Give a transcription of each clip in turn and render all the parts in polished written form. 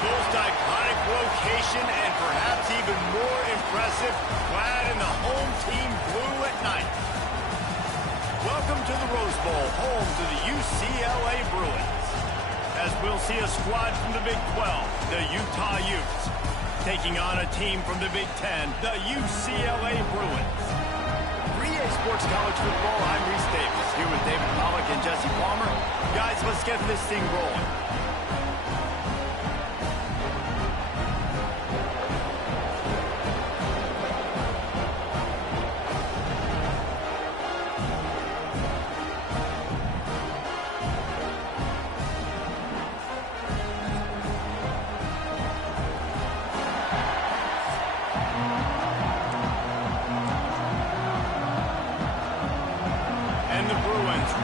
Most iconic location and perhaps even more impressive, clad in the home team blue at night. Welcome to the Rose Bowl, home to the UCLA Bruins. As we'll see a squad from the Big 12, the Utah Utes, taking on a team from the Big 10, the UCLA Bruins. 3A Sports College Football, I'm Reese Davis, here with David Pollack and Jesse Palmer. Guys, let's get this thing rolling.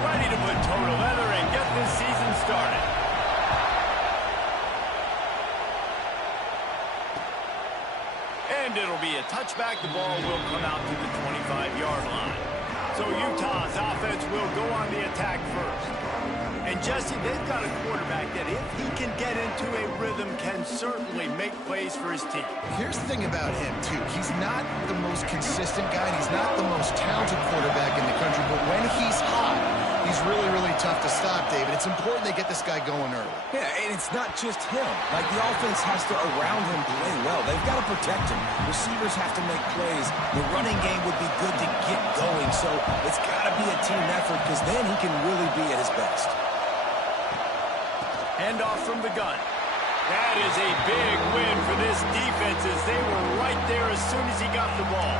Ready to put total leather and get this season started. And it'll be a touchback. The ball will come out to the 25-yard line. So Utah's offense will go on the attack first. And Jesse, they've got a quarterback that if he can get into a rhythm can certainly make plays for his team. Here's the thing about him, too. He's not the most consistent guy. He's not the most talented quarterback in the country. But when he's hot, he's really, really tough to stop, David. It's important they get this guy going early. Yeah, and it's not just him. Like, the offense has to, around him, play well. They've got to protect him. Receivers have to make plays. The running game would be good to get going. So it's got to be a team effort because then he can really be at his best. Handoff from the gun. That is a big win for this defense as they were right there as soon as he got the ball.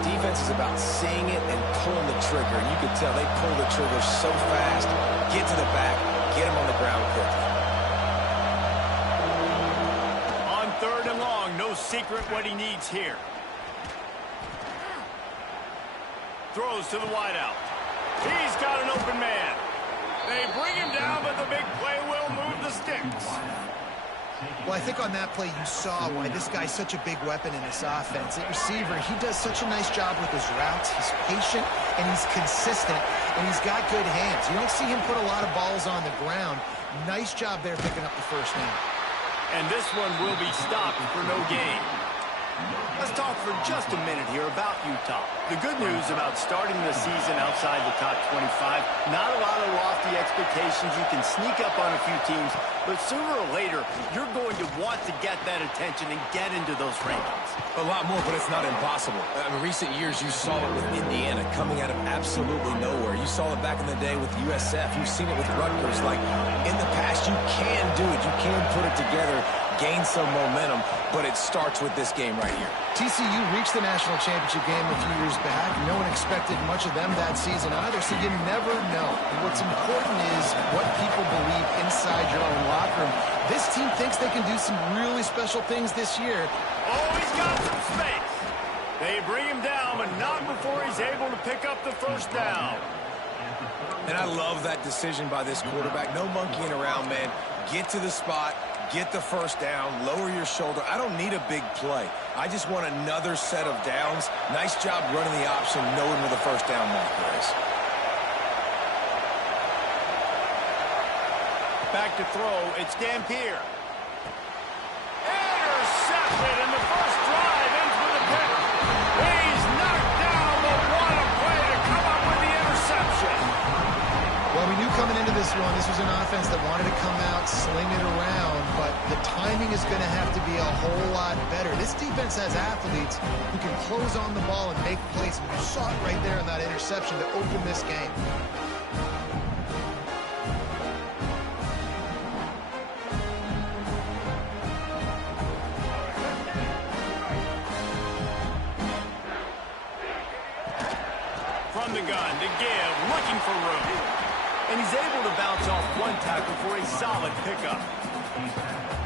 Defense is about seeing it and pulling the trigger. And you can tell they pull the trigger so fast, get to the back, get him on the ground quickly. On 3rd and long, no secret what he needs here. Throws to the wideout. He's got an open man. They bring him down, but the big play will move the sticks. Well, I think on that play you saw why this guy's such a big weapon in this offense. At receiver, he does such a nice job with his routes. He's patient, and he's consistent, and he's got good hands. You don't see him put a lot of balls on the ground. Nice job there picking up the first down. And this one will be stopped for no gain. Let's talk for just a minute here about Utah. The good news about starting the season outside the top 25, not a lot of lofty expectations. You can sneak up on a few teams, but sooner or later, you're going to want to get that attention and get into those rankings. A lot more, but it's not impossible. In recent years, you saw it with Indiana coming out of absolutely nowhere. You saw it back in the day with USF. You've seen it with Rutgers. Like, in the past, you can do it. You can put it together, gain some momentum, but it starts with this game right here. TCU reached the national championship game a few years back. No one expected much of them that season either, so you never know. And what's important is what people believe inside your own locker room. This team thinks they can do some really special things this year. Oh, he's got some space. They bring him down, but not before he's able to pick up the first down. And I love that decision by this quarterback. No monkeying around, man. Get to the spot. Get the first down, lower your shoulder. I don't need a big play. I just want another set of downs. Nice job running the option, knowing where the first down marker is. Back to throw, it's Dampier. Intercepted, and the first drive ends with a pick. He's knocked down, but what a play to come up with the interception. Well, we knew coming into this one, this was an offense that wanted to come out, sling it around, but the timing is going to have to be a whole lot better. This defense has athletes who can close on the ball and make plays, and you saw it right there in that interception to open this game. From the gun to give, looking for room. And he's able to bounce off one tackle for a solid pickup.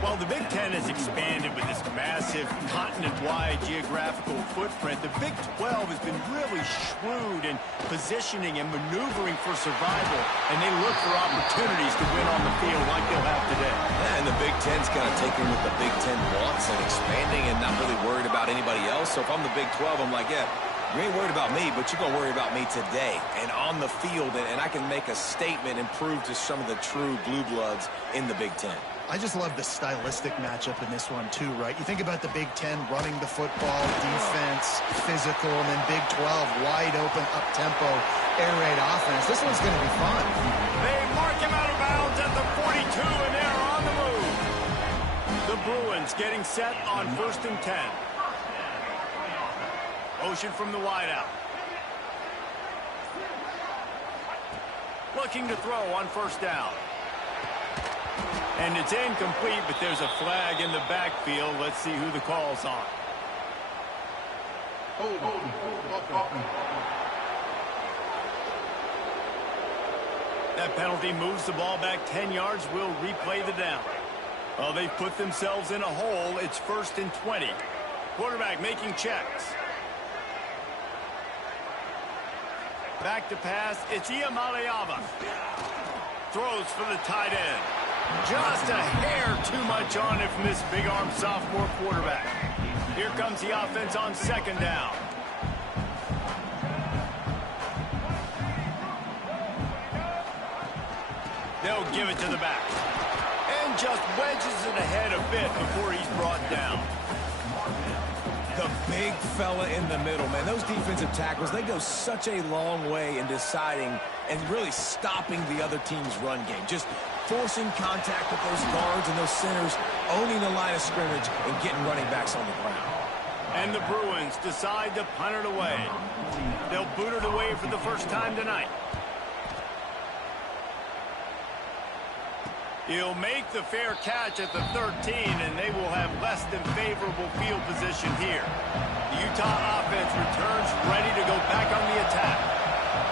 While the Big Ten has expanded with this massive continent-wide geographical footprint, the Big 12 has been really shrewd in positioning and maneuvering for survival, and they look for opportunities to win on the field like they'll have today. Yeah, and the Big Ten's kind of taking what the Big Ten wants and expanding and not really worried about anybody else. So if I'm the Big 12, I'm like, yeah, you ain't worried about me, but you're going to worry about me today and on the field, and I can make a statement and prove to some of the true blue bloods in the Big Ten. I just love the stylistic matchup in this one too, right? You think about the Big Ten running the football, defense, physical, and then Big 12 wide open, up-tempo, air raid offense. This one's going to be fun. They mark him out of bounds at the 42, and they're on the move. The Bruins getting set on 1st and 10. Motion from the wideout. Looking to throw on 1st down. And it's incomplete, but there's a flag in the backfield. Let's see who the call's on. That penalty moves the ball back 10 yards. We'll replay the down. Well, they've put themselves in a hole. It's 1st and 20. Quarterback making checks. Back to pass. It's Iamaleava. Throws for the tight end. Just a hair too much on it from this big-arm sophomore quarterback. Here comes the offense on 2nd down. They'll give it to the back. And just wedges it ahead a bit before he's brought down. The big fella in the middle, man. Those defensive tackles, they go such a long way in deciding and really stopping the other team's run game. Just forcing contact with those guards and those centers, owning the line of scrimmage and getting running backs on the ground. And the Bruins decide to punt it away. They'll boot it away for the first time tonight. He'll make the fair catch at the 13, and they will have less than favorable field position here. The Utah offense returns ready to go back on the attack.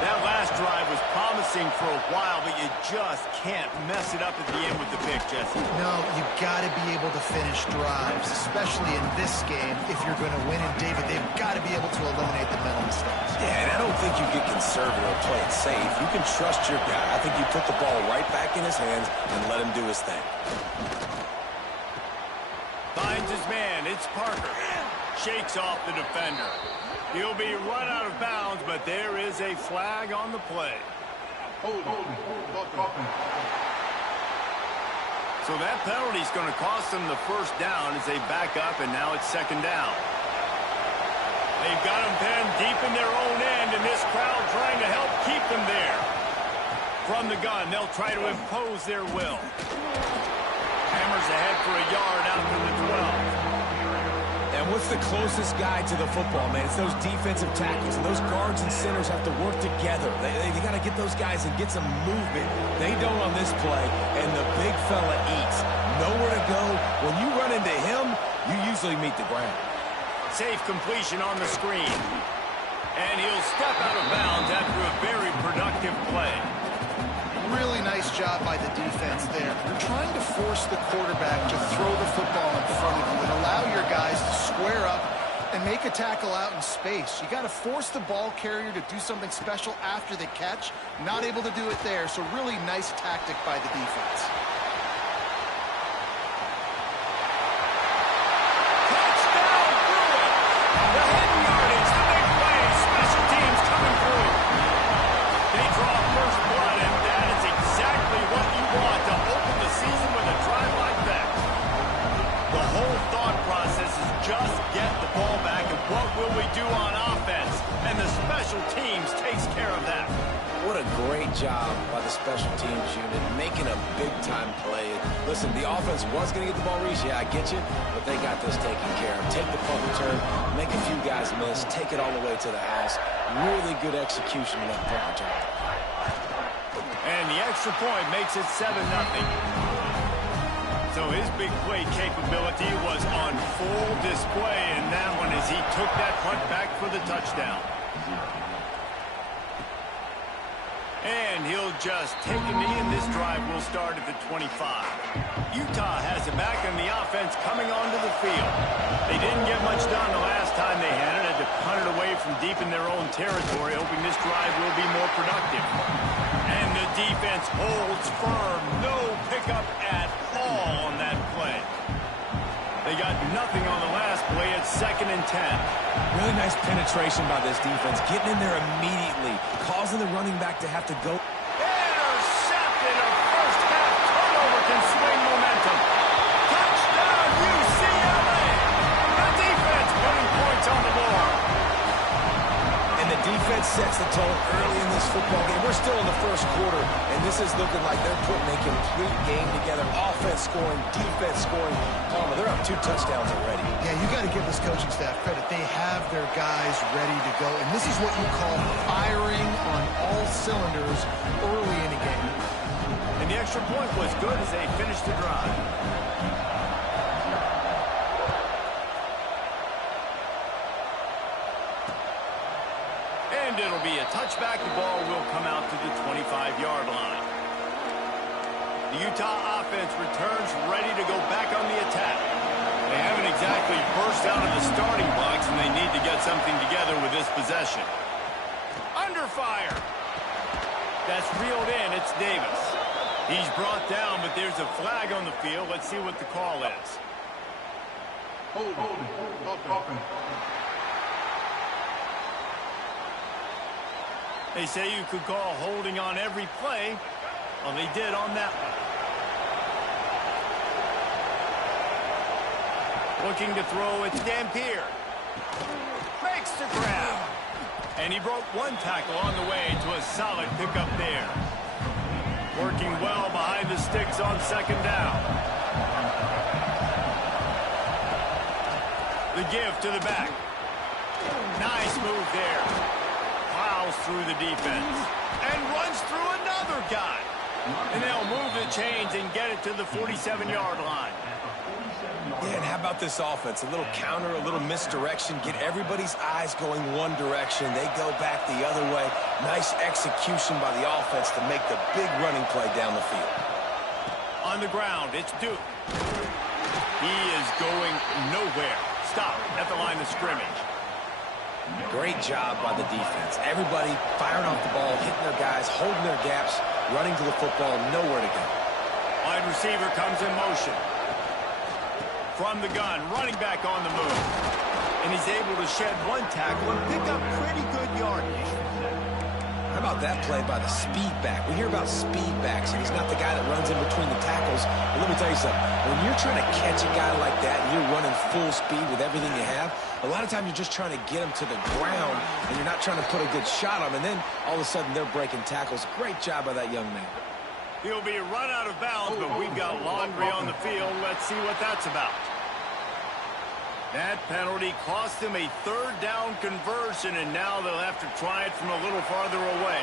That last drive was promising for a while, but you just can't mess it up at the end with the pick, Jesse. No, you got to be able to finish drives, especially in this game. If you're going to win, and David, they've got to be able to eliminate the mental mistakes. Yeah, and I don't think you get conservative or play it safe. You can trust your guy. I think you put the ball right back in his hands and let him do his thing. Finds his man. It's Parker. Shakes off the defender. He'll be run out of bounds, but there is a flag on the play. So that penalty's going to cost them the 1st down as they back up, and now it's 2nd down. They've got them pinned deep in their own end, and this crowd trying to help keep them there. From the gun, they'll try to impose their will. Hammers ahead for a yard out to the 12. And what's the closest guy to the football, man? It's those defensive tackles, and those guards and centers have to work together. They got to get those guys and get some movement. They don't on this play, and the big fella eats. Nowhere to go. When you run into him, you usually meet the ground. Safe completion on the screen. And he'll step out of bounds after a very productive play. Really nice job by the defense there. You're trying to force the quarterback to throw the football in front of you and allow your guys to square up and make a tackle out in space. You got to force the ball carrier to do something special after the catch. Not able to do it there, so really nice tactic by the defense. Touchdown, Bruins! The hidden yardage, the big play, special teams coming through. They draw first blood, and that is exactly what you want to open the season with a drive like that. The whole thought process is just get the ball back, and what will we do on offense? And the special teams takes care of that. What a great job by the special teams unit, making a big-time play. Listen, the offense was going to get the ball reached. Yeah, I get you, but they got this taken care of. Take the punt return, make a few guys miss, take it all the way to the house. Really good execution on that punt return. And the extra point makes it 7-0. So his big play capability was on full display in that one as he took that punt back for the touchdown. And he'll just take a knee, and this drive will start at the 25. Utah has it back, and the offense coming onto the field. They didn't get much done the last time they had it. Had to punt it away from deep in their own territory, hoping this drive will be more productive. And the defense holds firm. No pickup at all on that play. They got nothing on the last play. It's 2nd and 10. Really nice penetration by this defense, getting in there immediately, causing the running back to have to go. Intercepted. A first half turnover can swing momentum. This is looking like they're putting a complete game together. Offense scoring, defense scoring. Palmer, they're up 2 touchdowns already. Yeah, you got to give this coaching staff credit. They have their guys ready to go. And this is what you call firing on all cylinders early in a game. And the extra point was good as they finished the drive. And it'll be a touchback. The ball will come out to the 25-yard line. The Utah offense returns ready to go back on the attack. They haven't exactly burst out of the starting blocks, and they need to get something together with this possession. Under fire. That's reeled in. It's Davis. He's brought down, but there's a flag on the field. Let's see what the call is. Hold. They say you could call holding on every play. Well, they did on that one. Looking to throw, it's Dampier. Makes the grab. And he broke one tackle on the way to a solid pickup there. Working well behind the sticks on second down. The give to the back. Nice move there. Plows through the defense. And runs through another guy. And they'll move the chains and get it to the 47-yard line. Yeah, and how about this offense? A little counter, a little misdirection. Get everybody's eyes going one direction. They go back the other way. Nice execution by the offense to make the big running play down the field. On the ground, it's Duke. He is going nowhere. Stop at the line of scrimmage. Great job by the defense. Everybody firing off the ball, hitting their guys, holding their gaps, running to the football, nowhere to go. Wide receiver comes in motion. From the gun, running back on the move. And he's able to shed one tackle and pick up pretty good yardage. How about that play by the speed back? We hear about speed backs, and he's not the guy that runs in between the tackles. But let me tell you something. When you're trying to catch a guy like that and you're running full speed with everything you have, a lot of times you're just trying to get him to the ground, and you're not trying to put a good shot on him, and then all of a sudden they're breaking tackles. Great job by that young man. He'll be run out of bounds, but we've got laundry on the field. Let's see what that's about. That penalty cost him a third down conversion, and now they'll have to try it from a little farther away.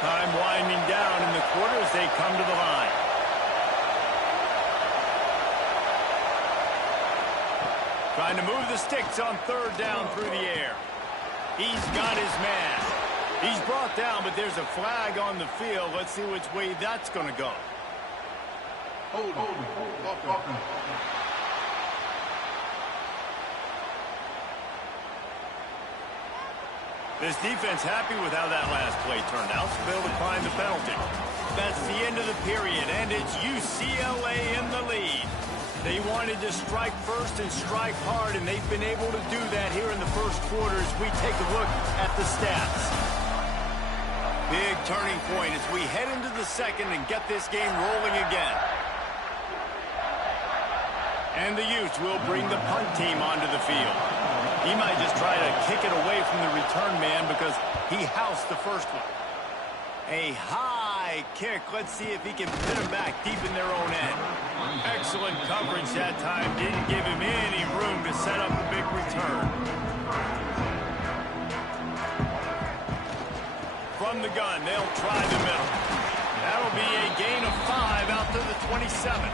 Time winding down in the quarter as they come to the line. Trying to move the sticks on third down through the air. He's got his man. He's brought down, but there's a flag on the field. Let's see which way that's going to go. Hold. This defense happy with how that last play turned out, so they'll decline the penalty. That's the end of the period, and it's UCLA in the lead. They wanted to strike first and strike hard, and they've been able to do that here in the first quarter as we take a look at the stats. Big turning point as we head into the second and get this game rolling again. And the Utes will bring the punt team onto the field. He might just try to kick it away from the return man because he housed the first one. A high kick. Let's see if he can pin him back deep in their own end. Excellent coverage that time. Didn't give him any room to set up a big return. From the gun, they'll try the middle. That'll be a gain of 5 out to the 27.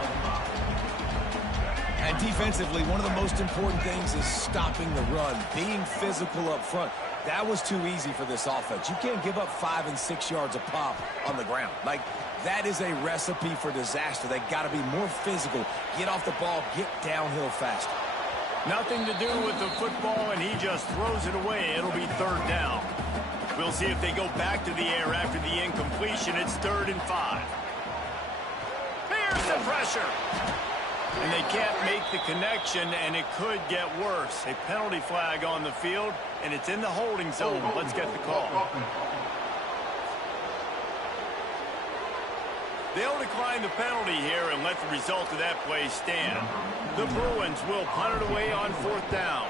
And defensively, one of the most important things is stopping the run, being physical up front. That was too easy for this offense. You can't give up 5 and 6 yards a pop on the ground. Like, that is a recipe for disaster. They got to be more physical, get off the ball, get downhill faster. Nothing to do with the football, and he just throws it away. It'll be third down. We'll see if they go back to the air after the incompletion. It's 3rd and 5. Here's the pressure. And they can't make the connection, and it could get worse. A penalty flag on the field, and it's in the holding zone. Let's get the call. They'll decline the penalty here and let the result of that play stand. The Bruins will punt it away on 4th down.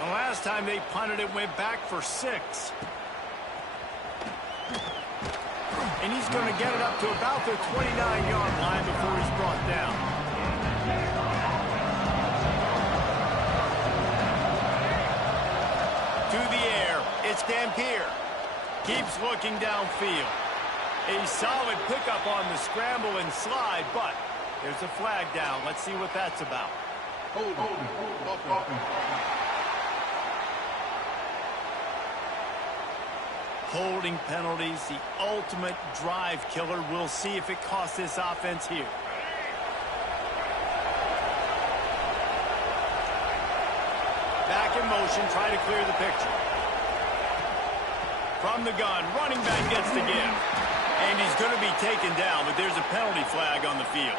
The last time they punted it went back for 6. And he's going to get it up to about the 29-yard line before he's brought down. To the air, it's Dampier. Keeps looking downfield. A solid pickup on the scramble and slide, but there's a flag down. Let's see what that's about. Holding penalties, the ultimate drive killer. We'll see if it costs this offense here. Back in motion, try to clear the picture. From the gun, running back gets the give. And he's going to be taken down, but there's a penalty flag on the field.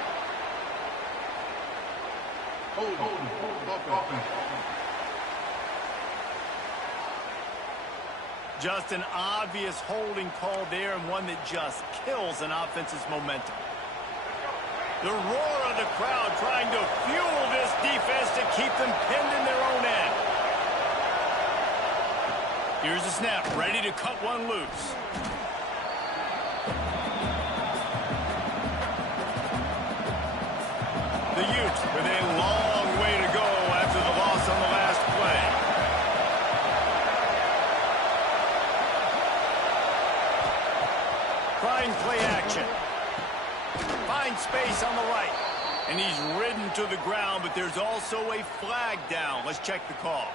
Just an obvious holding call there, and one that just kills an offense's momentum. The roar of the crowd trying to fuel this defense to keep them pinned in their own end. Here's the snap, ready to cut one loose. The Utes with a long way to go after the loss on the last play. Trying play action. Finds space on the right. And he's ridden to the ground, but there's also a flag down. Let's check the call.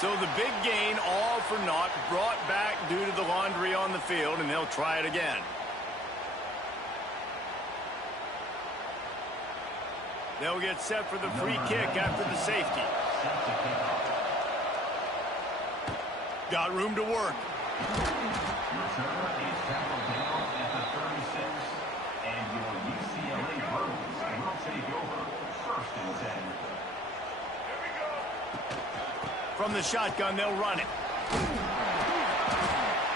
So the big gain, all for naught, brought back due to the laundry on the field, and they'll try it again. They'll get set for the free kick after the safety. Got room to work. Returner is tackled down at the 36, and your UCLA Bruins will take over 1st and 10. From the shotgun, they'll run it.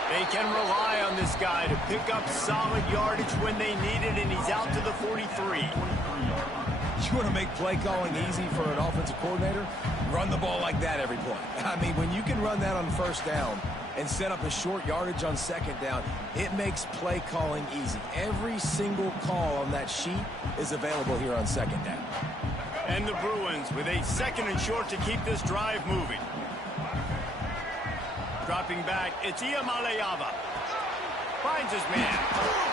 They can rely on this guy to pick up solid yardage when they need it, and he's out to the 43. You want to make play calling easy for an offensive coordinator? Run the ball like that every play. I mean, when you can run that on 1st down and set up a short yardage on 2nd down, it makes play calling easy. Every single call on that sheet is available here on 2nd down. And the Bruins with a 2nd and short to keep this drive moving. Dropping back, it's Iamaleava. Finds his man.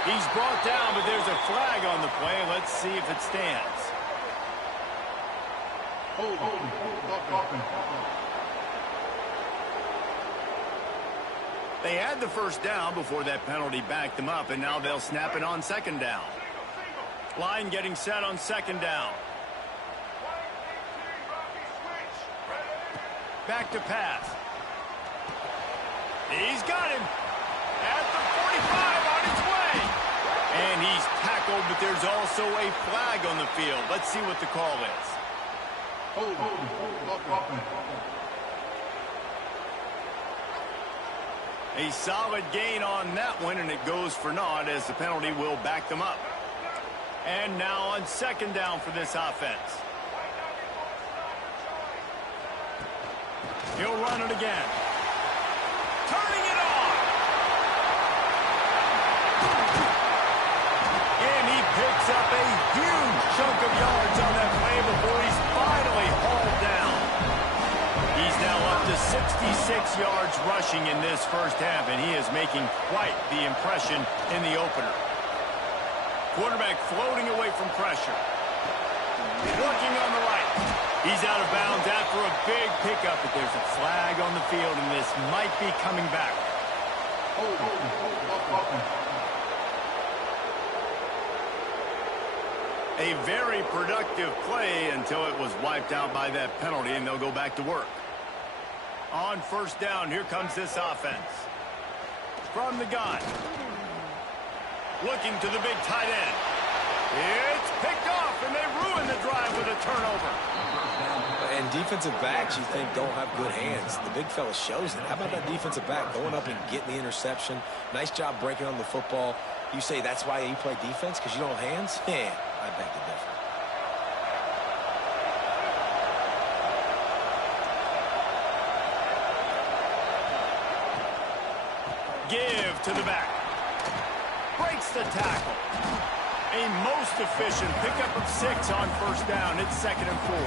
He's brought down, but there's a flag on the play. Let's see if it stands. They had the 1st down before that penalty backed them up, and now they'll snap it on 2nd down. Line getting set on 2nd down. Back to pass. He's got him at the 45 on his way. And he's tackled, but there's also a flag on the field. Let's see what the call is. A solid gain on that one, and it goes for naught as the penalty will back them up. And now on 2nd down for this offense. He'll run it again. Turning it on. And he picks up a huge chunk of yards on that play before he's finally hauled down. He's now up to 66 yards rushing in this 1st half, and he is making quite the impression in the opener. Quarterback floating away from pressure. Working on the right. He's out of bounds after a big pickup, but there's a flag on the field, and this might be coming back. A very productive play until it was wiped out by that penalty, and they'll go back to work. On 1st down, here comes this offense. From the gun. Looking to the big tight end. It's picked off, and they ruin the drive with a turnover. And defensive backs, you think, don't have good hands. The big fella shows it. How about that defensive back going up and getting the interception? Nice job breaking on the football. You say that's why you play defense, because you don't have hands? Yeah, I beg to differ. breaks the tackle. A most efficient pickup of 6 on first down. It's 2nd and 4.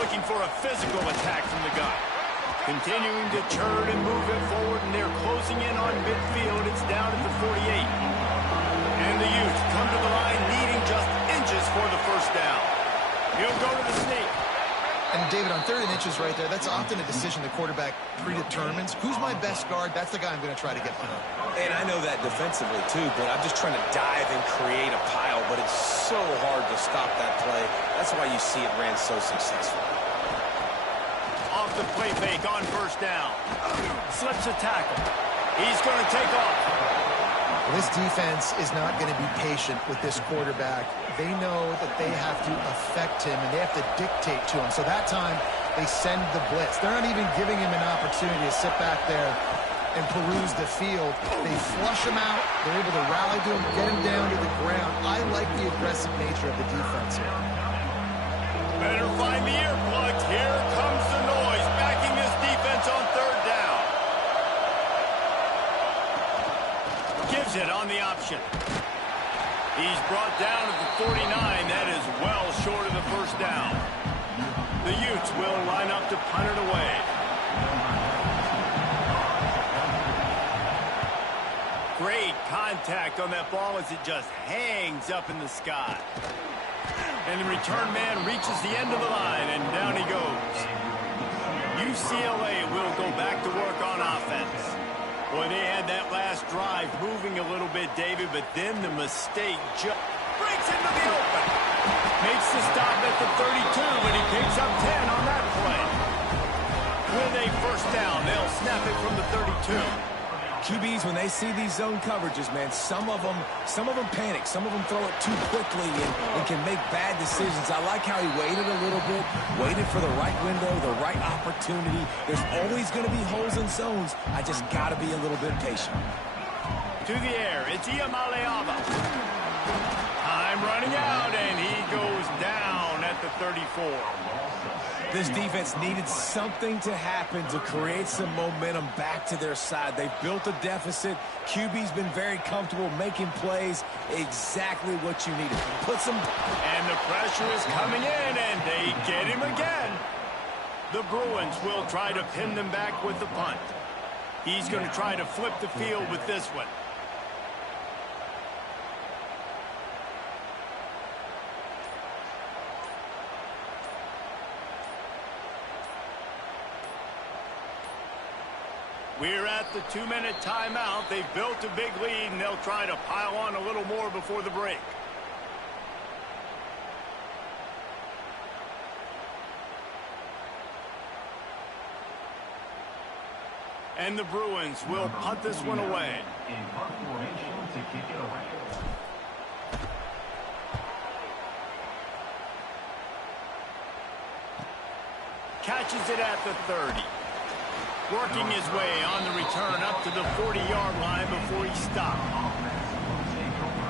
Looking for a physical attack from the gun. Continuing to churn and move it forward, and they're closing in on midfield. It's down at the 48. And the Utes come to the line needing just inches for the first down. He'll go to the sneak. And David, on 3rd and inches right there, that's often a decision the quarterback predetermines. Who's my best guard? That's the guy I'm going to try to get behind. And I know that defensively, too, but I'm just trying to dive and create a pile, but it's so hard to stop that play. That's why you see it ran so successful. Off the play fake on first down. Slips a tackle. He's going to take off. This defense is not going to be patient with this quarterback. They know that they have to affect him, and they have to dictate to him. So that time, they send the blitz. They're not even giving him an opportunity to sit back there and peruse the field. They flush him out. They're able to rally to him, get him down to the ground. I like the aggressive nature of the defense here. Better find the earplugs. Here comes the noise, backing this defense on 3rd down. Gives it on the option. He's brought down at the 49. That is well short of the first down. The Utes will line up to punt it away. Great contact on that ball as it just hangs up in the sky. And the return man reaches the end of the line, and down he goes. UCLA will go back to work on offense. Boy, they had that last drive moving a little bit, David, but then the mistake just breaks into the open. Makes the stop at the 32, but he picks up 10 on that play. With a first down, they'll snap it from the 32. QBs, when they see these zone coverages, man, some of them panic. Some of them throw it too quickly and can make bad decisions. I like how he waited a little bit, waited for the right window, the right opportunity. There's always going to be holes in zones. I just got to be a little bit patient. To the air, it's Iamaleava. Time running out, and he goes down at the 34. This defense needed something to happen to create some momentum back to their side. They've built a deficit. QB's been very comfortable making plays. Exactly what you needed. Put some... And the pressure is coming in, and they get him again. The Bruins will try to pin them back with the punt. He's going to try to flip the field with this one. We're at the 2-minute timeout. They've built a big lead, and they'll try to pile on a little more before the break. And the Bruins will punt this one away. In punt formation to kick it away. Catches it at the 30. Working his way on the return up to the 40-yard line before he stopped.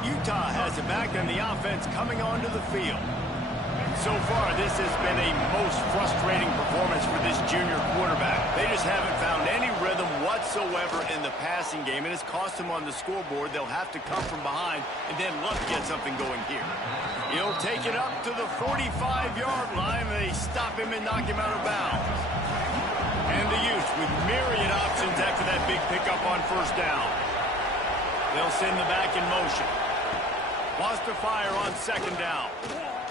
Utah has it back, and the offense coming onto the field. So far, this has been a most frustrating performance for this junior quarterback. They just haven't found any rhythm whatsoever in the passing game, and it's cost them on the scoreboard. They'll have to come from behind and then look to get something going here. He'll take it up to the 45-yard line, and they stop him and knock him out of bounds. And the Utes with myriad options after that big pickup on first down. They'll send the back in motion. Wants to fire on second down.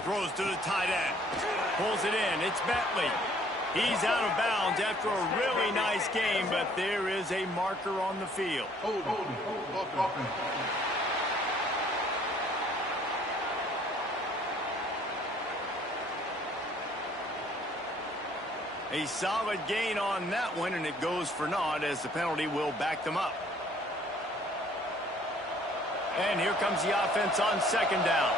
Throws to the tight end. Pulls it in. It's Bentley. He's out of bounds after a really nice game, but there is a marker on the field. Hold. A solid gain on that one, and it goes for naught as the penalty will back them up. And here comes the offense on second down.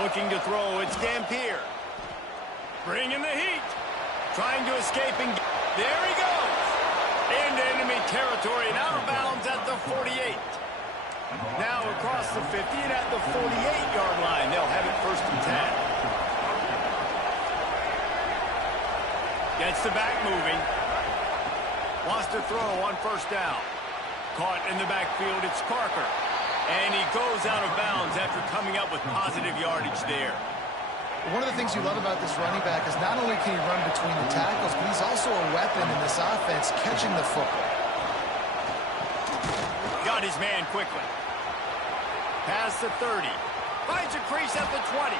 Looking to throw, it's Dampier. Bringing the heat. Trying to escape, and there he goes. Into enemy territory and out of bounds at the 48. Now across past the 50 and at the 48-yard line. They'll have it 1st and 10. Gets the back moving. Wants to throw on 1st down. Caught in the backfield, it's Parker. And he goes out of bounds after coming up with positive yardage there. One of the things you love about this running back is not only can he run between the tackles, but he's also a weapon in this offense catching the football. Got his man quickly. Past the 30. Finds a crease at the 20.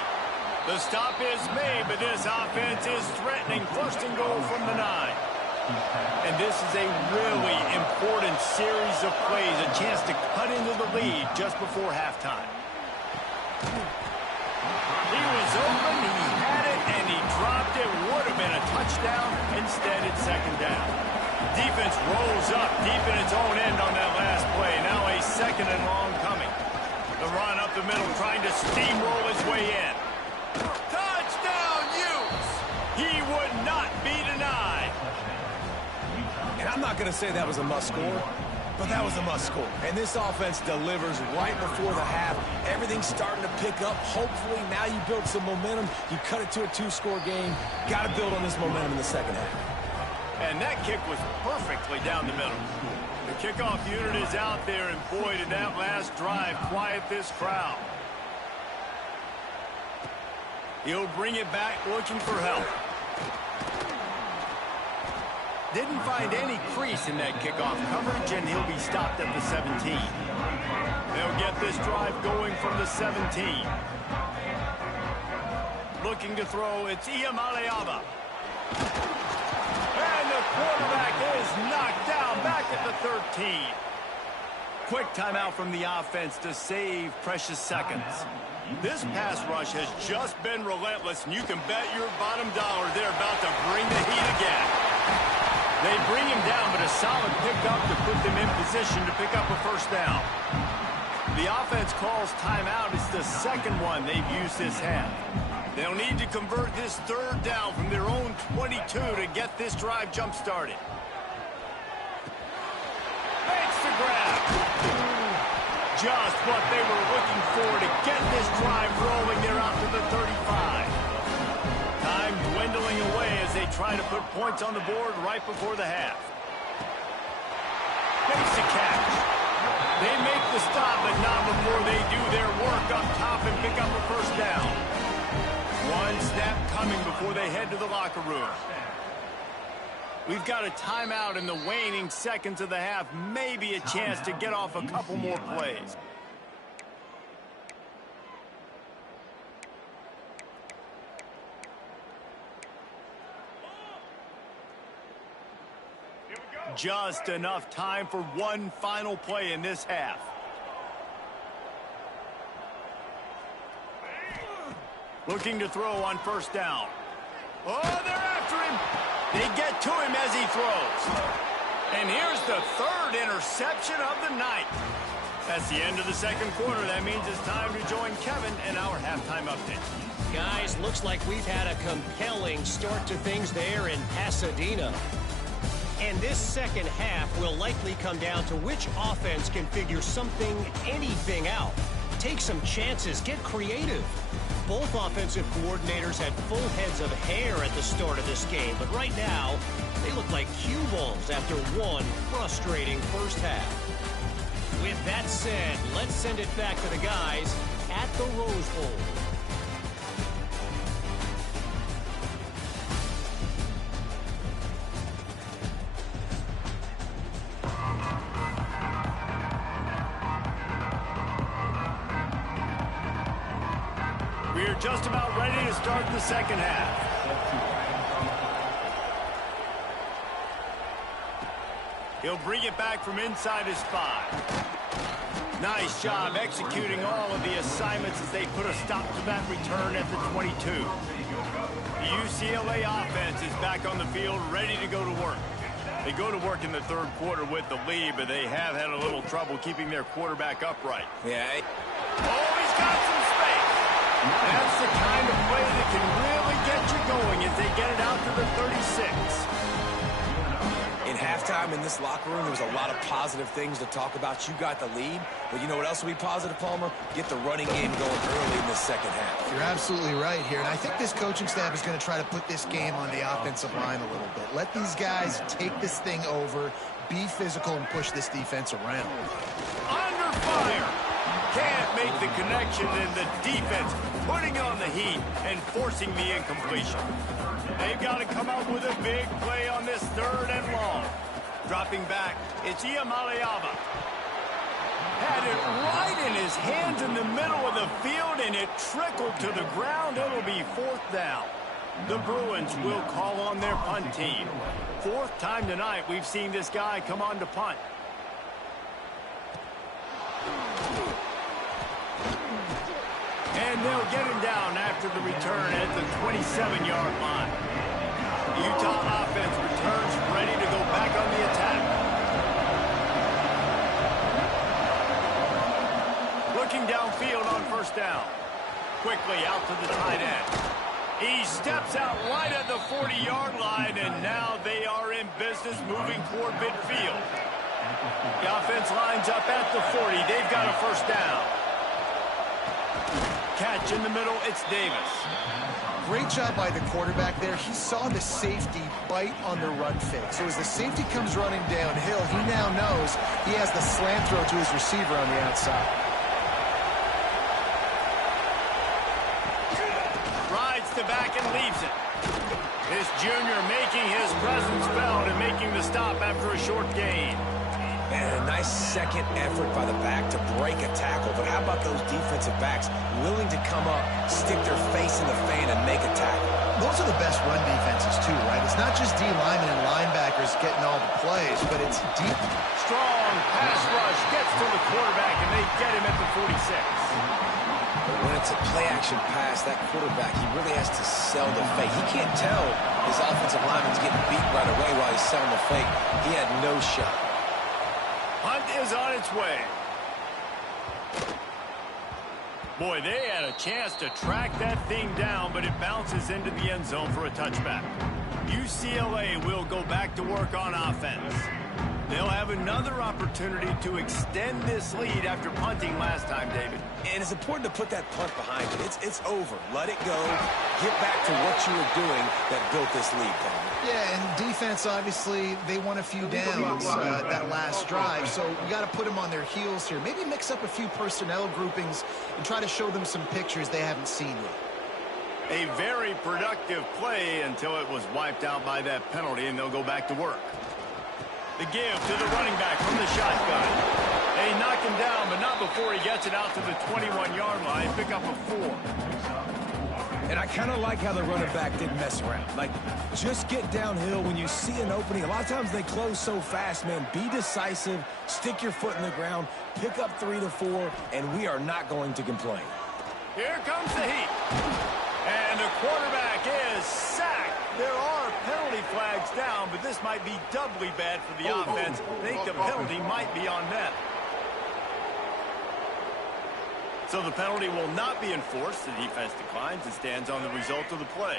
The stop is made, but this offense is threatening. 1st and goal from the 9. And this is a really important series of plays, a chance to cut into the lead just before halftime. He was open, he had it, and he dropped it. Would have been a touchdown. Instead, it's 2nd down. Defense rolls up deep in its own end on that last play. Now a 2nd and long coming. The run up the middle, trying to steamroll his way in. Touchdown, Utes! He would not be denied. And I'm not going to say that was a must-score, but that was a must-score. And this offense delivers right before the half. Everything's starting to pick up. Hopefully, now you build some momentum. You cut it to a 2-score game. Got to build on this momentum in the 2nd half. And that kick was perfectly down the middle. The kickoff unit is out there, and boy, did that last drive quiet this crowd. He'll bring it back looking for help. Didn't find any crease in that kickoff coverage, and he'll be stopped at the 17. They'll get this drive going from the 17. Looking to throw, it's Iamaleava. And the quarterback is knocked down back at the 13. Quick timeout from the offense to save precious seconds. This pass rush has just been relentless, and you can bet your bottom dollar they're about to bring the heat again. They bring him down, but a solid pickup to put them in position to pick up a 1st down. The offense calls timeout. It's the 2nd one they've used this half. They'll need to convert this 3rd down from their own 22 to get this drive jump-started. Makes the grab. Just what they were looking for to get this drive rolling. They're out to the 35. Time dwindling away as they try to put points on the board right before the half. Makes the catch. They make the stop, but not before they do their work up top and pick up a 1st down. One snap coming before they head to the locker room. We've got a timeout in the waning seconds of the half. Maybe a chance to get off a couple more plays. Just enough time for one final play in this half. Looking to throw on 1st down. Oh, they're after him. They get to him as he throws. And here's the 3rd interception of the night. That's the end of the 2nd quarter. That means it's time to join Kevin in our halftime update. Guys, looks like we've had a compelling start to things there in Pasadena. And this 2nd half will likely come down to which offense can figure something, anything out. Take some chances, get creative. Both offensive coordinators had full heads of hair at the start of this game, but right now, they look like cue balls after one frustrating 1st half. With that said, let's send it back to the guys at the Rose Bowl. We're just about ready to start the 2nd half. He'll bring it back from inside his 5. Nice job executing all of the assignments as they put a stop to that return at the 22. The UCLA offense is back on the field, ready to go to work. They go to work in the 3rd quarter with the lead, but they have had a little trouble keeping their quarterback upright. Yeah. Oh, he's got some space. That's the kind of play that can really get you going as they get it out to the 36. In half halftime in this locker room, there was a lot of positive things to talk about. You got the lead, but you know what else will be positive, Palmer? Get the running game going early in the second half. You're absolutely right here, and I think this coaching staff is going to try to put this game on the offensive line a little bit. Let these guys take this thing over, be physical, and push this defense around. Under fire. Can't make the connection, and the defense putting on the heat and forcing the incompletion. They've got to come up with a big play on this 3rd and long. Dropping back, it's Iamaleava. Had it right in his hands in the middle of the field, and it trickled to the ground. It'll be 4th down. The Bruins will call on their punt team. 4th time tonight we've seen this guy come on to punt. And they'll get him down after the return at the 27-yard line. The Utah offense returns ready to go back on the attack. Looking downfield on 1st down. Quickly out to the tight end. He steps out right at the 40-yard line, and now they are in business moving toward midfield. The offense lines up at the 40. They've got a 1st down. Catch in the middle, it's Davis. Great job by the quarterback there. He saw the safety bite on the run fake. So as the safety comes running downhill, he now knows he has the slant throw to his receiver on the outside. Rides to back and leaves it. This junior making his presence felt and making the stop after a short gain. And a nice second effort by the back to break a tackle. But how about those defensive backs willing to come up, stick their face in the fan, and make a tackle? Those are the best run defenses, too, right? It's not just D linemen and linebackers getting all the plays, but it's deep. Strong pass rush gets to the quarterback, and they get him at the 46. But when it's a play-action pass, that quarterback, he really has to sell the fake. He can't tell his offensive lineman's getting beat right away while he's selling the fake. He had no shot. Hunt is on its way. Boy, they had a chance to track that thing down, but it bounces into the end zone for a touchback. UCLA will go back to work on offense. They'll have another opportunity to extend this lead after punting last time, David. And it's important to put that punt behind it. It's over. Let it go. Get back to what you were doing that built this lead, Palmer. Yeah, and defense, obviously, they won a few downs that last drive, so we got to put them on their heels here. Maybe mix up a few personnel groupings and try to show them some pictures they haven't seen yet. A very productive play until it was wiped out by that penalty, and they'll go back to work. The give to the running back from the shotgun. They knock him down, but not before he gets it out to the 21-yard line. Pick up a 4. And I kind of like how the running back didn't mess around. Like, just get downhill when you see an opening. A lot of times they close so fast, man. Be decisive, stick your foot in the ground, pick up 3 to 4, and we are not going to complain. Here comes the heat. And the quarterback is sacked. There are penalty flags down, but this might be doubly bad for the offense. I think the penalty might be on them. So the penalty will not be enforced. The defense declines and stands on the result of the play.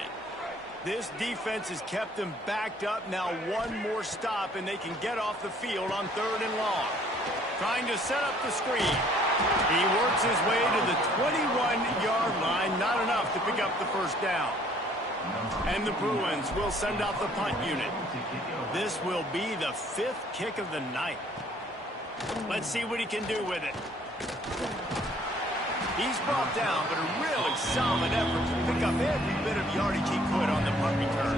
This defense has kept them backed up. Now one more stop, and they can get off the field on 3rd and long. Trying to set up the screen. He works his way to the 21-yard line. Not enough to pick up the 1st down. And the Bruins will send out the punt unit. This will be the 5th kick of the night. Let's see what he can do with it. He's brought down, but a really solid effort to pick up every bit of yardage he could on the punt return.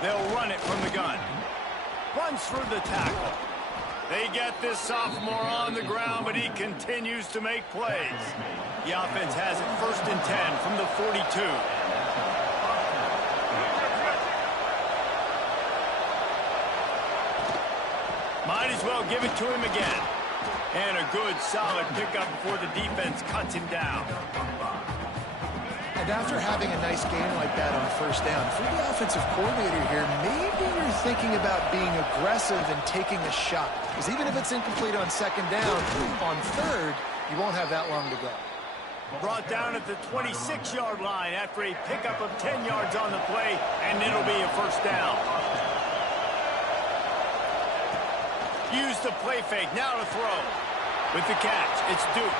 They'll run it from the gun. Runs through the tackle. They get this sophomore on the ground, but he continues to make plays. The offense has it 1st and 10 from the 42. Might as well give it to him again. And a good, solid pickup before the defense cuts him down. And after having a nice game like that on 1st down, if you're the offensive coordinator here, maybe you're thinking about being aggressive and taking a shot. Because even if it's incomplete on 2nd down, on 3rd, you won't have that long to go. Brought down at the 26-yard line after a pickup of 10 yards on the play, and it'll be a first down. Use the play fake, now to throw. With the catch, it's Duke.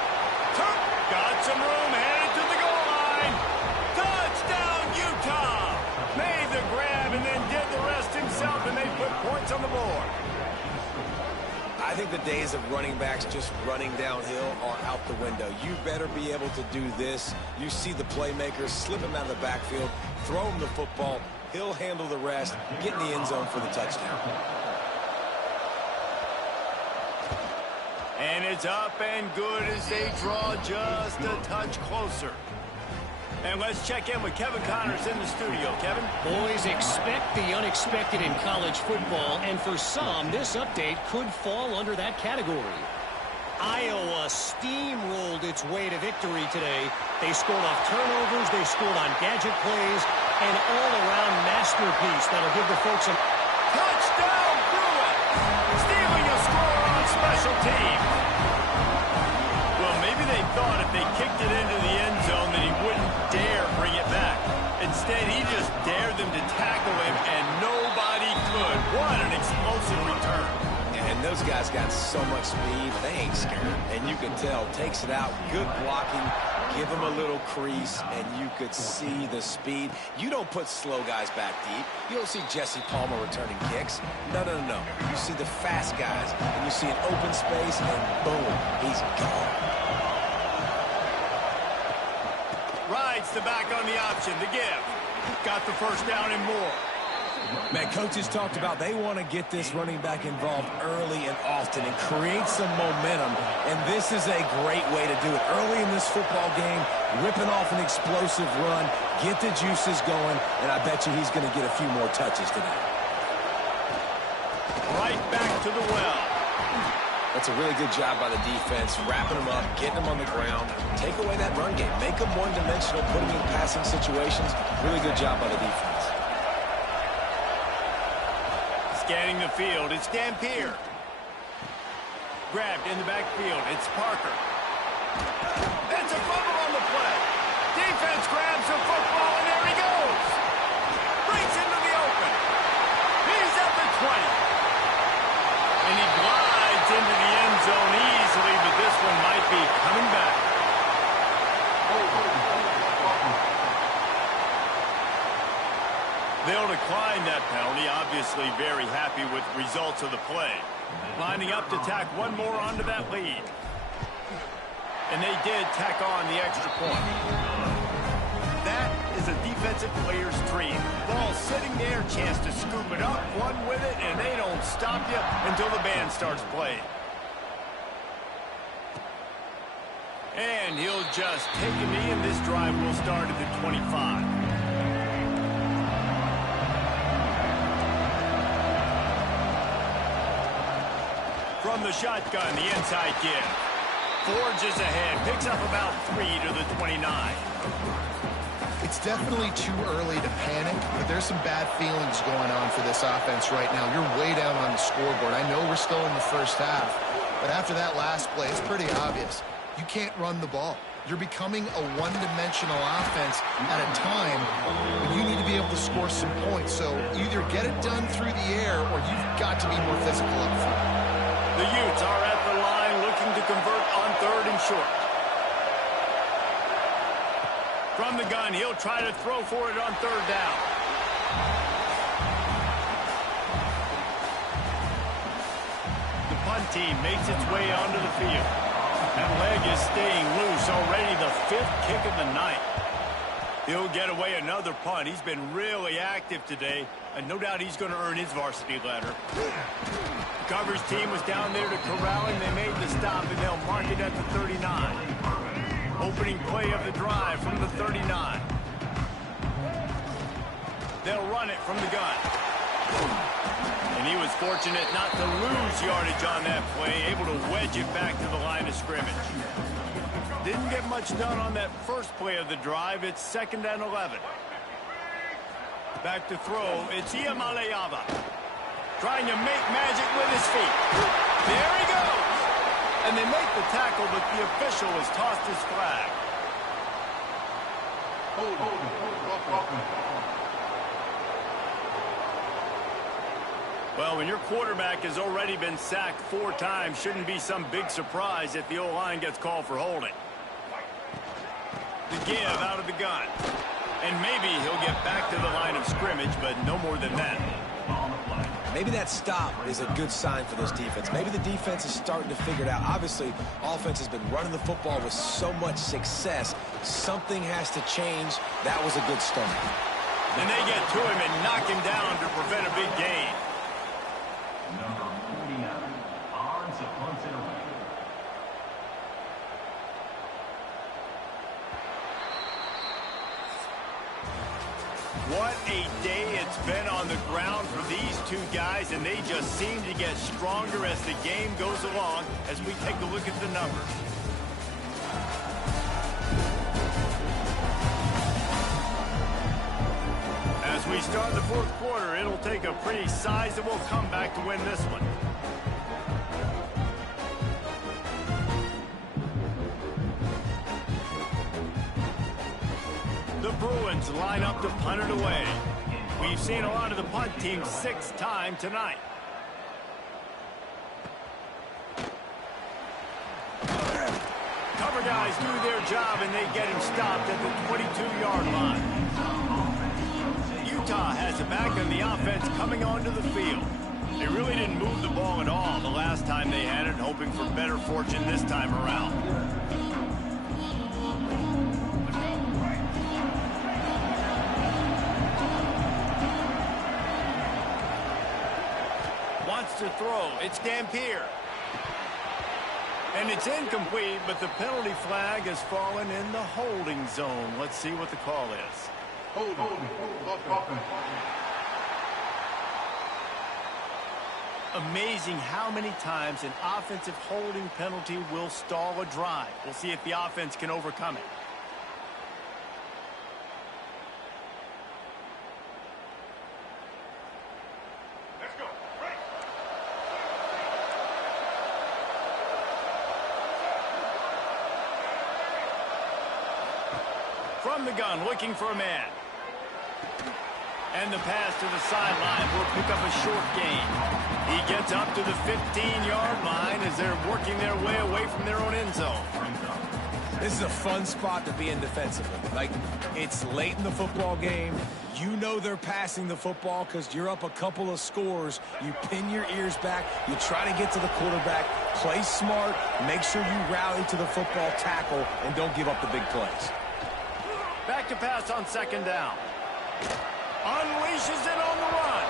Got some room, headed to the goal line. Touchdown, Utah! Made the grab and then did the rest himself, and they put points on the board. I think the days of running backs just running downhill are out the window. You better be able to do this. You see the playmakers, slip him out of the backfield, throw him the football. He'll handle the rest, get in the end zone for the touchdown. And it's up and good as they draw just a touch closer. And let's check in with Kevin Connors in the studio. Kevin? Boys, expect the unexpected in college football, and for some, this update could fall under that category. Iowa steamrolled its way to victory today. They scored off turnovers, they scored on gadget plays, an all-around masterpiece that'll give the folks a Touchdown, Bruin! Stealing a score on special teams. Well, maybe they thought if they kicked it into the end zone that he wouldn't dare bring it back. Instead, he just dared them to tackle him, and nobody could. What an explosive return. And those guys got so much speed, they ain't scared. And you can tell, takes it out, good blocking, give him a little crease, and you could see the speed. You don't put slow guys back deep. You don't see Jesse Palmer returning kicks. No, no, no, no. You see the fast guys, and you see an open space, and boom, he's gone. Rides the back on the option, the give. Got the first down and more. Man, coaches talked about they want to get this running back involved early and often and create some momentum, and this is a great way to do it. Early in this football game, ripping off an explosive run, get the juices going, and I bet you he's going to get a few more touches today. Right back to the well. That's a really good job by the defense, wrapping them up, getting them on the ground. Take away that run game. Make them one-dimensional, put them in passing situations. Really good job by the defense. Scanning the field, it's Dampier. Grabbed in the backfield, it's Parker. That's a fumble on the play. Defense grabs the football, and there he goes. Breaks into the open. He's at the 20. And he glides into the end zone easily, but this one might be coming back. They'll decline that penalty, obviously very happy with the results of the play. Lining up to tack one more onto that lead. And they did tack on the extra point. That is a defensive player's dream. Ball sitting there, chance to scoop it up, run with it, and they don't stop you until the band starts playing. And he'll just take a knee, and this drive will start at the 25. From the shotgun, the inside give. Forges ahead, picks up about 3 to the 29. It's definitely too early to panic, but there's some bad feelings going on for this offense right now. You're way down on the scoreboard. I know we're still in the first half, but after that last play, it's pretty obvious. You can't run the ball. You're becoming a one-dimensional offense at a time when you need to be able to score some points. So either get it done through the air or you've got to be more physical up front. The Utes are at the line looking to convert on 3rd and short. From the gun, he'll try to throw for it on 3rd down. The punt team makes its way onto the field. That leg is staying loose, already the 5th kick of the night. He'll get away another punt. He's been really active today, and no doubt he's going to earn his varsity letter. Coverage team was down there to corral him. They made the stop, and they'll mark it at the 39. Opening play of the drive from the 39. They'll run it from the gun. And he was fortunate not to lose yardage on that play, able to wedge it back to the line of scrimmage. Didn't get much done on that first play of the drive. It's 2nd and 11. Back to throw. It's Iamaleava. Trying to make magic with his feet. There he goes. And they make the tackle, but the official has tossed his flag. Well, when your quarterback has already been sacked 4 times, shouldn't be some big surprise if the O-line gets called for holding. The give out of the gun. And maybe he'll get back to the line of scrimmage, but no more than that. Maybe that stop is a good sign for this defense. Maybe the defense is starting to figure it out. Obviously, offense has been running the football with so much success. Something has to change. That was a good start. And they get to him and knock him down to prevent a big gain. Number 49 on to punt it away. What a day it's been on the ground for these 2 guys, and they just seem to get stronger as the game goes along as we take a look at the numbers. As we start the 4th quarter, it'll take a pretty sizable comeback to win this one. The Bruins line up to punt it away. We've seen a lot of the punt team 6 times tonight. Cover guys do their job, and they get him stopped at the 22-yard line. Utah has it back on the offense coming onto the field. They really didn't move the ball at all the last time they had it, hoping for better fortune this time around. Wants to throw. It's Dampier. And it's incomplete, but the penalty flag has fallen in the holding zone. Let's see what the call is. Amazing how many times an offensive holding penalty will stall a drive. We'll see if the offense can overcome it. Let's go. Right. From the gun, looking for a man. And the pass to the sideline will pick up a short gain. He gets up to the 15-yard line as they're working their way away from their own end zone. This is a fun spot to be in defensively. Like, it's late in the football game. You know they're passing the football because you're up a couple of scores. You pin your ears back. You try to get to the quarterback. Play smart. Make sure you rally to the football tackle and don't give up the big plays. Back to pass on 2nd down. Unleashes it on the run.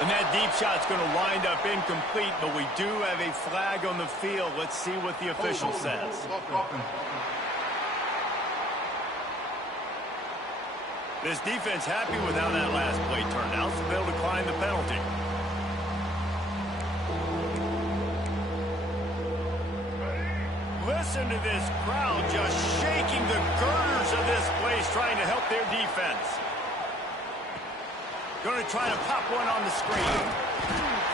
And that deep shot's going to wind up incomplete, but we do have a flag on the field. Let's see what the official says. This defense happy with how that last play turned out, so they'll decline the penalty. Listen to this crowd just shaking the girders of this place, trying to help their defense. Going to try to pop one on the screen.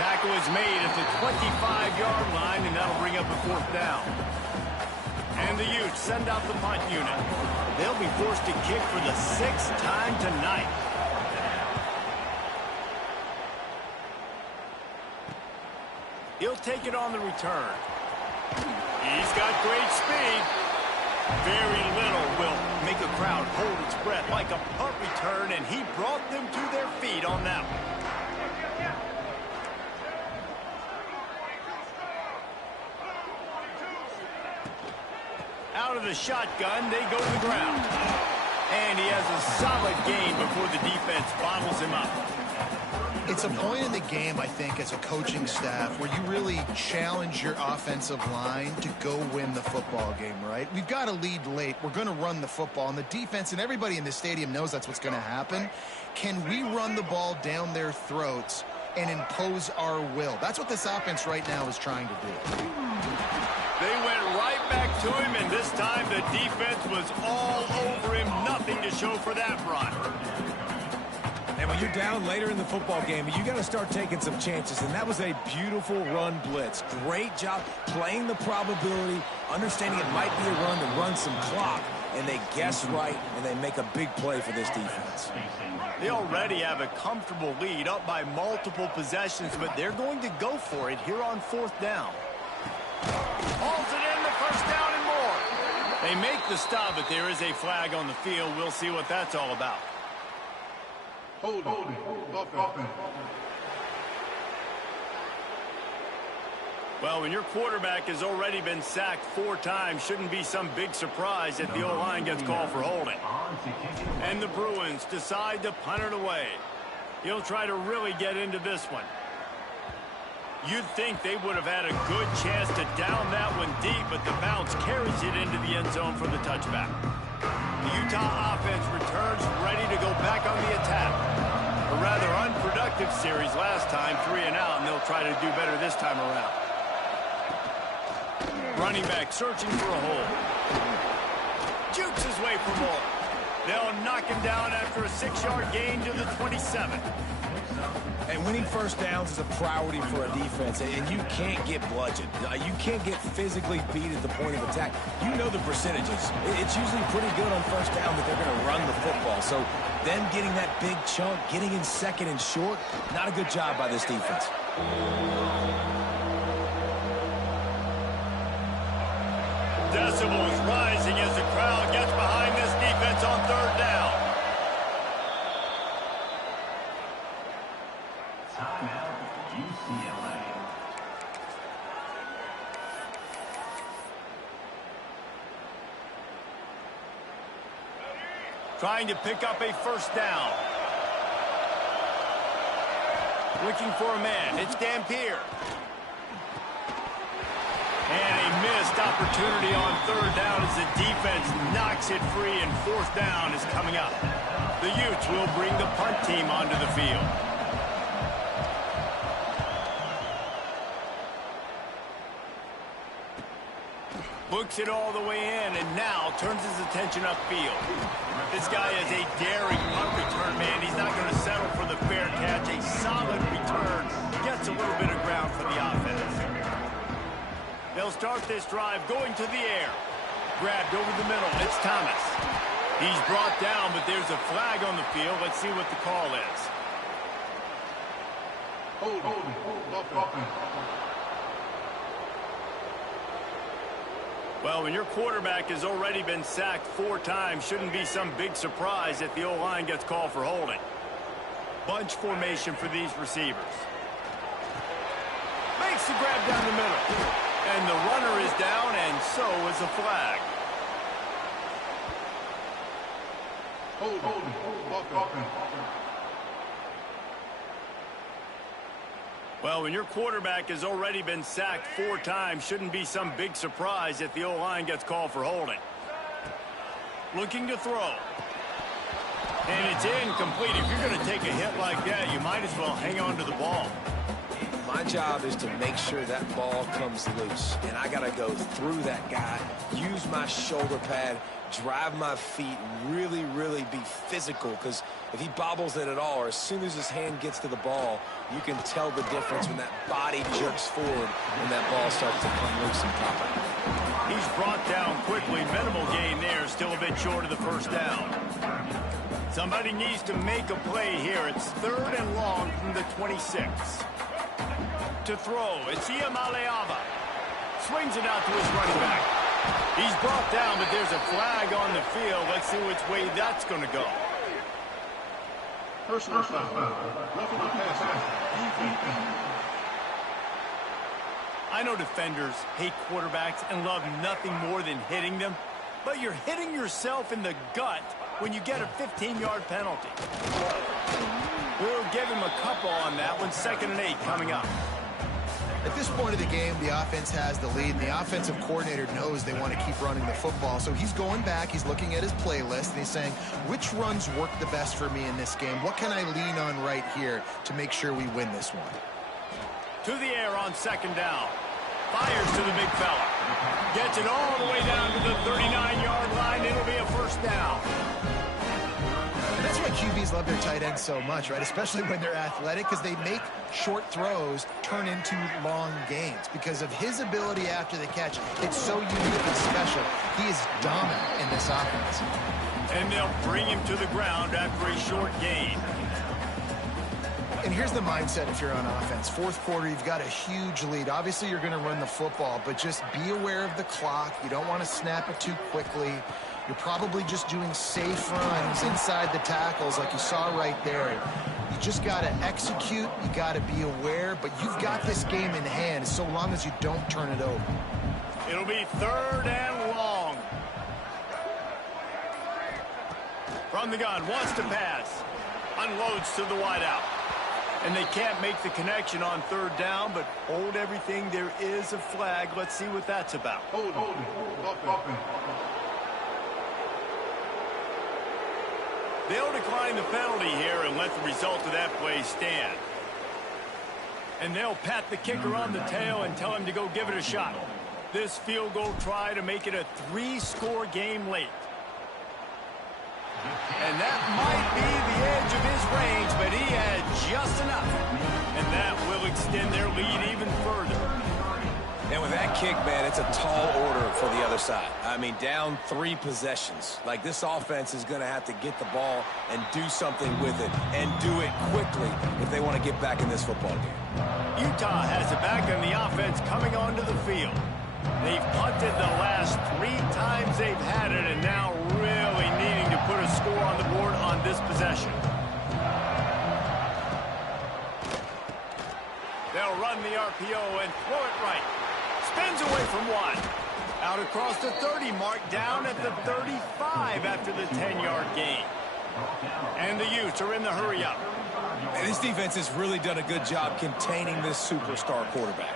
Tackle is made at the 25-yard line, and that'll bring up a 4th down. And the Utes send out the punt unit. They'll be forced to kick for the 6th time tonight. He'll take it on the return. He's got great speed. Very little will make a crowd hold its breath like a punt return, and he brought them to their feet on that one. Out of the shotgun, they go to the ground. And he has a solid gain before the defense bottles him up. It's a point in the game, I think, as a coaching staff where you really challenge your offensive line to go win the football game, right? We've got a lead late. We're going to run the football. And the defense and everybody in the stadium knows that's what's going to happen. Can we run the ball down their throats and impose our will? That's what this offense right now is trying to do. They went right back to him, and this time the defense was all over him. Nothing to show for that run. And when you're down later in the football game, you got to start taking some chances. And that was a beautiful run blitz. Great job playing the probability, understanding it might be a run to run some clock, and they guess right, and they make a big play for this defense. They already have a comfortable lead up by multiple possessions, but they're going to go for it here on 4th down. Hauls it in, the first down and more. They make the stop, but there is a flag on the field. We'll see what that's all about. Hold it. Well, when your quarterback has already been sacked 4 times, shouldn't be some big surprise if the O-line gets called for holding. And the Bruins decide to punt it away. He'll try to really get into this one. You'd think they would have had a good chance to down that one deep, but the bounce carries it into the end zone for the touchback. The Utah offense returns ready to go back on the attack. A rather unproductive series last time, 3 and out, and they'll try to do better this time around. Running back searching for a hole. Jukes his way for more. They'll knock him down after a 6-yard gain to the 27. And winning first downs is a priority for a defense, and you can't get bludgeoned. You can't get physically beat at the point of attack. You know the percentages. It's usually pretty good on first down that they're going to run the football. So them getting that big chunk, getting in second and short, not a good job by this defense. Decibels rising as the crowd gets behind this defense on 3rd down. Timeout, UCLA. Trying to pick up a first down. Looking for a man. It's Dampier. And a missed opportunity on 3rd down as the defense knocks it free, and 4th down is coming up. The Utes will bring the punt team onto the field. Books it all the way in, and now turns his attention upfield. This guy is a daring punt return man. He's not going to settle for the fair catch. A solid return. Gets a little bit of ground for the offense. They'll start this drive going to the air. Grabbed over the middle. It's Thomas. He's brought down, but there's a flag on the field. Let's see what the call is. Hold. Well, when your quarterback has already been sacked 4 times, shouldn't be some big surprise if the O-line gets called for holding. Bunch formation for these receivers. Makes the grab down the middle. And the runner is down, and so is a flag. Hold. Well, when your quarterback has already been sacked 4 times, shouldn't be some big surprise if the O-line gets called for holding. Looking to throw. And it's incomplete. If you're going to take a hit like that, you might as well hang on to the ball. My job is to make sure that ball comes loose, and I got to go through that guy, use my shoulder pad, drive my feet, really, really be physical, because if he bobbles it at all, or as soon as his hand gets to the ball, you can tell the difference when that body jerks forward and that ball starts to come loose and pop out. He's brought down quickly. Minimal gain there, still a bit short of the first down. Somebody needs to make a play here. It's 3rd and long from the 26. To throw, it's Iamaleava. Swings it out to his running back. He's brought down, but there's a flag on the field. Let's see which way that's going to go. Personal foul. I know defenders hate quarterbacks and love nothing more than hitting them, but you're hitting yourself in the gut when you get a 15-yard penalty. We'll give him a couple on that one. 2nd and 8 coming up. At this point of the game, the offense has the lead, and the offensive coordinator knows they want to keep running the football. So he's going back, he's looking at his playlist, and he's saying, which runs work the best for me in this game? What can I lean on right here to make sure we win this one? To the air on 2nd down. Fires to the big fella. Gets it all the way down to the 39-yard line. It'll be a first down. And that's what why QBs love their tight ends so much, right? Especially when they're athletic, because they make short throws turn into long gains. Because of his ability after the catch, it's so unique and special. He is dominant in this offense. And they'll bring him to the ground after a short gain. And here's the mindset if you're on offense. Fourth quarter, you've got a huge lead. Obviously, you're going to run the football, but just be aware of the clock. You don't want to snap it too quickly. You're probably just doing safe runs inside the tackles like you saw right there. You just got to execute. You got to be aware, but you've got this game in hand so long as you don't turn it over. It'll be 3rd and long. From the gun, wants to pass. Unloads to the wideout. And they can't make the connection on 3rd down, but hold everything. There is a flag. Let's see what that's about. Hold it. They'll decline the penalty here and let the result of that play stand. And they'll pat the kicker on the tail and tell him to go give it a shot. This field goal try to make it a 3-score game late. And that might be the edge of his range, but he had just enough. And that will extend their lead even further. And with that kick, man, it's a tall order for the other side. I mean, down 3 possessions. Like, this offense is going to have to get the ball and do something with it, and do it quickly if they want to get back in this football game. Utah has it back on the offense coming onto the field. They've punted the last 3 times they've had it, and now really needing to put a score on the board on this possession. They'll run the RPO and throw it right. Spins away from 1. Out across the 30 mark, down at the 35 after the 10-yard gain. And the Utes are in the hurry-up. And this defense has really done a good job containing this superstar quarterback.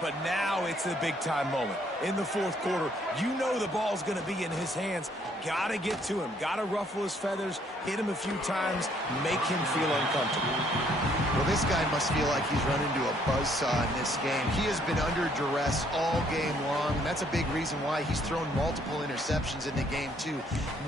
But now it's a big-time moment. In the 4th quarter, you know the ball's going to be in his hands. Got to get to him. Got to ruffle his feathers, hit him a few times, make him feel uncomfortable. Well, this guy must feel like he's run into a buzzsaw in this game. He has been under duress all game long, and that's a big reason why he's thrown multiple interceptions in the game, too.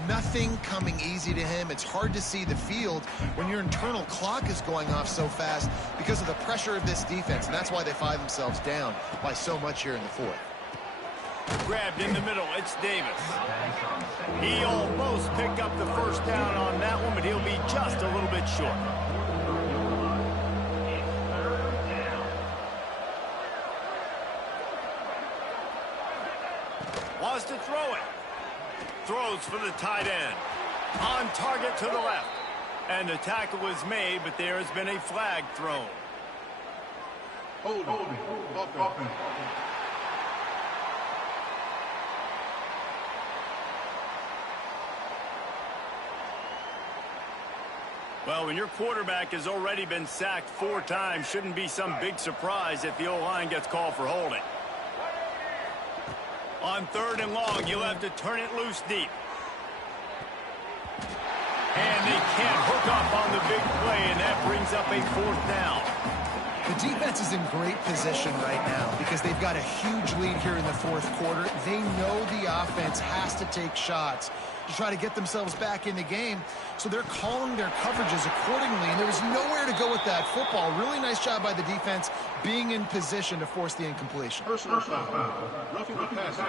Nothing coming easy to him. It's hard to see the field when your internal clock is going off so fast because of the pressure of this defense, and that's why they find themselves down by so much here in the 4th. Grabbed in the middle, it's Davis. He almost picked up the 1st down on that one, but he'll be just a little bit short. Wants to throw it. Throws for the tight end. On target to the left. And the tackle was made, but there has been a flag thrown. Hold it. Well, when your quarterback has already been sacked 4 times, shouldn't be some big surprise if the O-line gets called for holding. On 3rd and long, you'll have to turn it loose deep. And they can't hook up on the big play, and that brings up a 4th down. The defense is in great position right now because they've got a huge lead here in the 4th quarter. They know the offense has to take shots to try to get themselves back in the game, so they're calling their coverages accordingly, and there was nowhere to go with that football. Really nice job by the defense being in position to force the incompletion. Personal foul. Roughing the passer.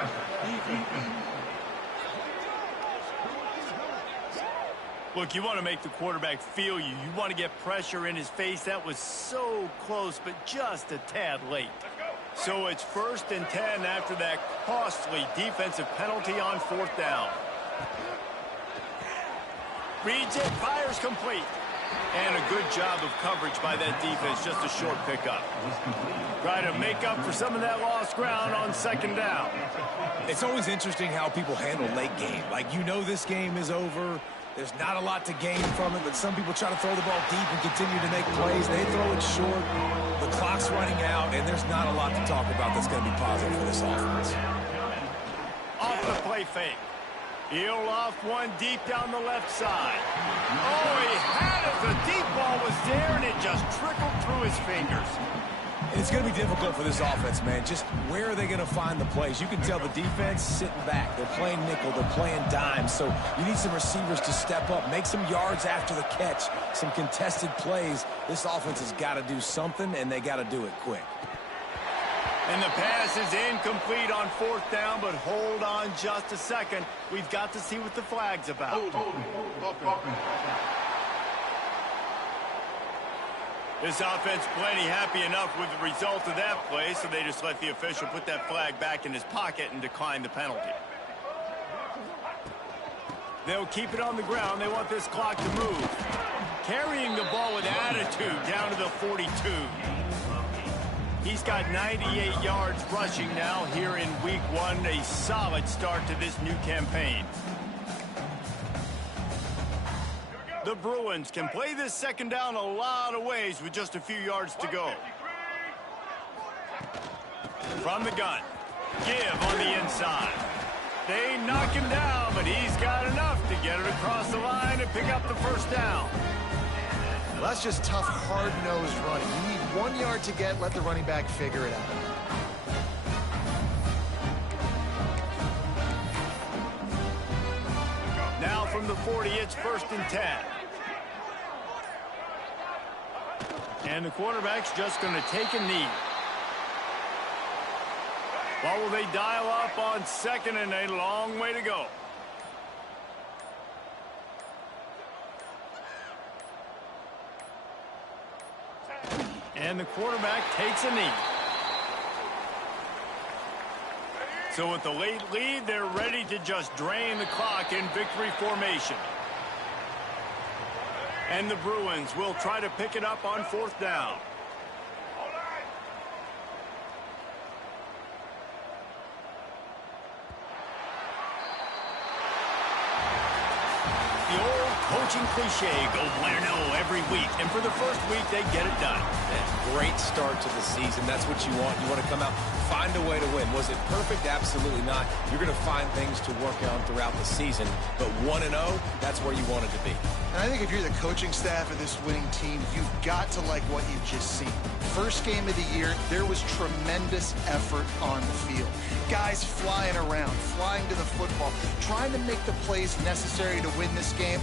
Look, you want to make the quarterback feel you. You want to get pressure in his face. That was so close, but just a tad late. So it's 1st and 10 after that costly defensive penalty on 4th down. Reads it, fires complete. And a good job of coverage by that defense, just a short pickup. Try to make up for some of that lost ground on 2nd down. It's always interesting how people handle late game. Like, you know this game is over. There's not a lot to gain from it, but some people try to throw the ball deep and continue to make plays. They throw it short. The clock's running out, and there's not a lot to talk about that's going to be positive for this offense. Off the play fake. He'll loft one deep down the left side. Oh, he had it. The deep ball was there, and it just trickled through his fingers. It's going to be difficult for this offense, man. Just where are they going to find the plays? You can tell the defense sitting back. They're playing nickel. They're playing dime. So you need some receivers to step up, make some yards after the catch, some contested plays. This offense has got to do something, and they got to do it quick. And the pass is incomplete on 4th down, but hold on just a second. We've got to see what the flag's about. This offense plenty happy enough with the result of that play, so they just let the official put that flag back in his pocket and decline the penalty. They'll keep it on the ground. They want this clock to move. Carrying the ball with attitude down to the 42. He's got 98 yards rushing now here in week 1. A solid start to this new campaign. The Bruins can play this 2nd down a lot of ways with just a few yards to go. From the gun. Give on the inside. They knock him down, but he's got enough to get it across the line and pick up the 1st down. Well, that's just tough, hard-nosed running. You need 1 yard to get, let the running back figure it out. Now from the 40, it's 1st and 10. And the quarterback's just going to take a knee. What will they dial up on 2nd and a long way to go? And the quarterback takes a knee. So with the late lead, they're ready to just drain the clock in victory formation. And the Bruins will try to pick it up on 4th down. The old coaching cliche, go bueno every week. And for the first week, they get it done. Great start to the season. That's what you want. You want to come out, find a way to win. Was it perfect? Absolutely not. You're going to find things to work on throughout the season. But 1-0, that's where you want it to be. And I think if you're the coaching staff of this winning team, you've got to like what you've just seen. First game of the year, there was tremendous effort on the field. Guys flying around, flying to the football, trying to make the plays necessary to win this game.